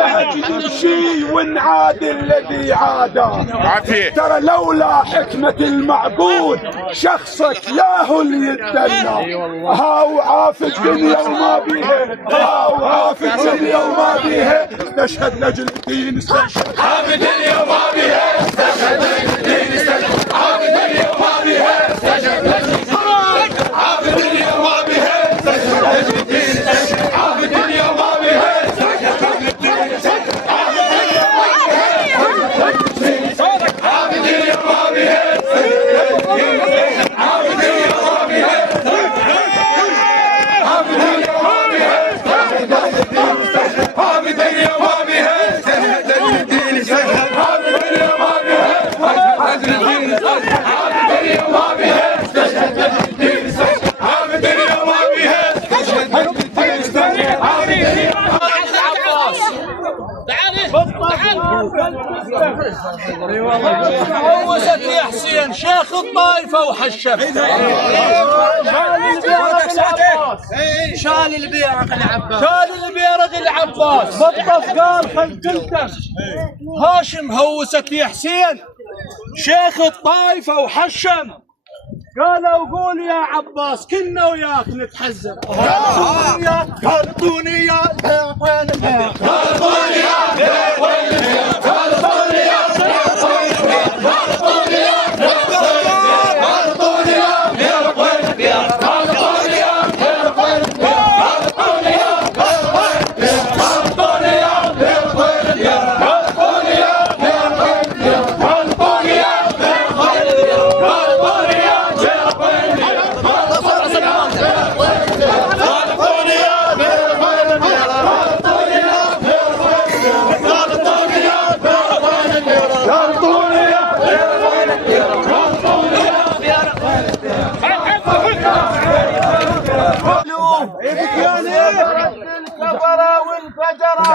الشي ونعاد الذي عاده. ترى لولا حكمة المعبود شخصك يا هو اللي يتدنى. هاو عاف الدنيا وما بيها، هاو عاف الدنيا وما بيها، استشهد لاجل الدين، استشهد عاف الدنيا وما بيها، استشهد لاجل الدين، استشهد عاف الدنيا وما بيها، استشهد لاجل الدين، عاف الدنيا وما بيها، استشهد لاجل الدين، استشهد عاف الدنيا وما بيها. هوست يا حسين شيخ الطائفة وحشم شال البيرق العباس، شال البيرق العباس بالطف قال خلقلته هاشم. هوست يا حسين شيخ الطائفة وحشم قالوا قول يا عباس كنا وياك نتحزن. قالوا وياك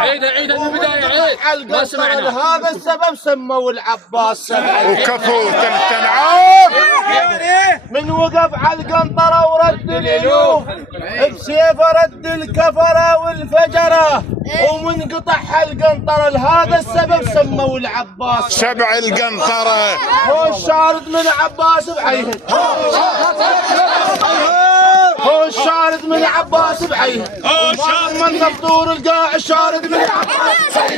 عيد من البداية عيد ما سمعنا. هذا السبب سموا العباس سبع وكفو تنعام من وقف على القنطرة ورد الألوف بسيفه رد الكفرة والفجرة ومن قطعها القنطرة. لهذا السبب سموا العباس سبع القنطرة. هو الشارد من عباس بعينه، هو الشارد من عباس بعينه، من الدور القاع الشارد من عباس.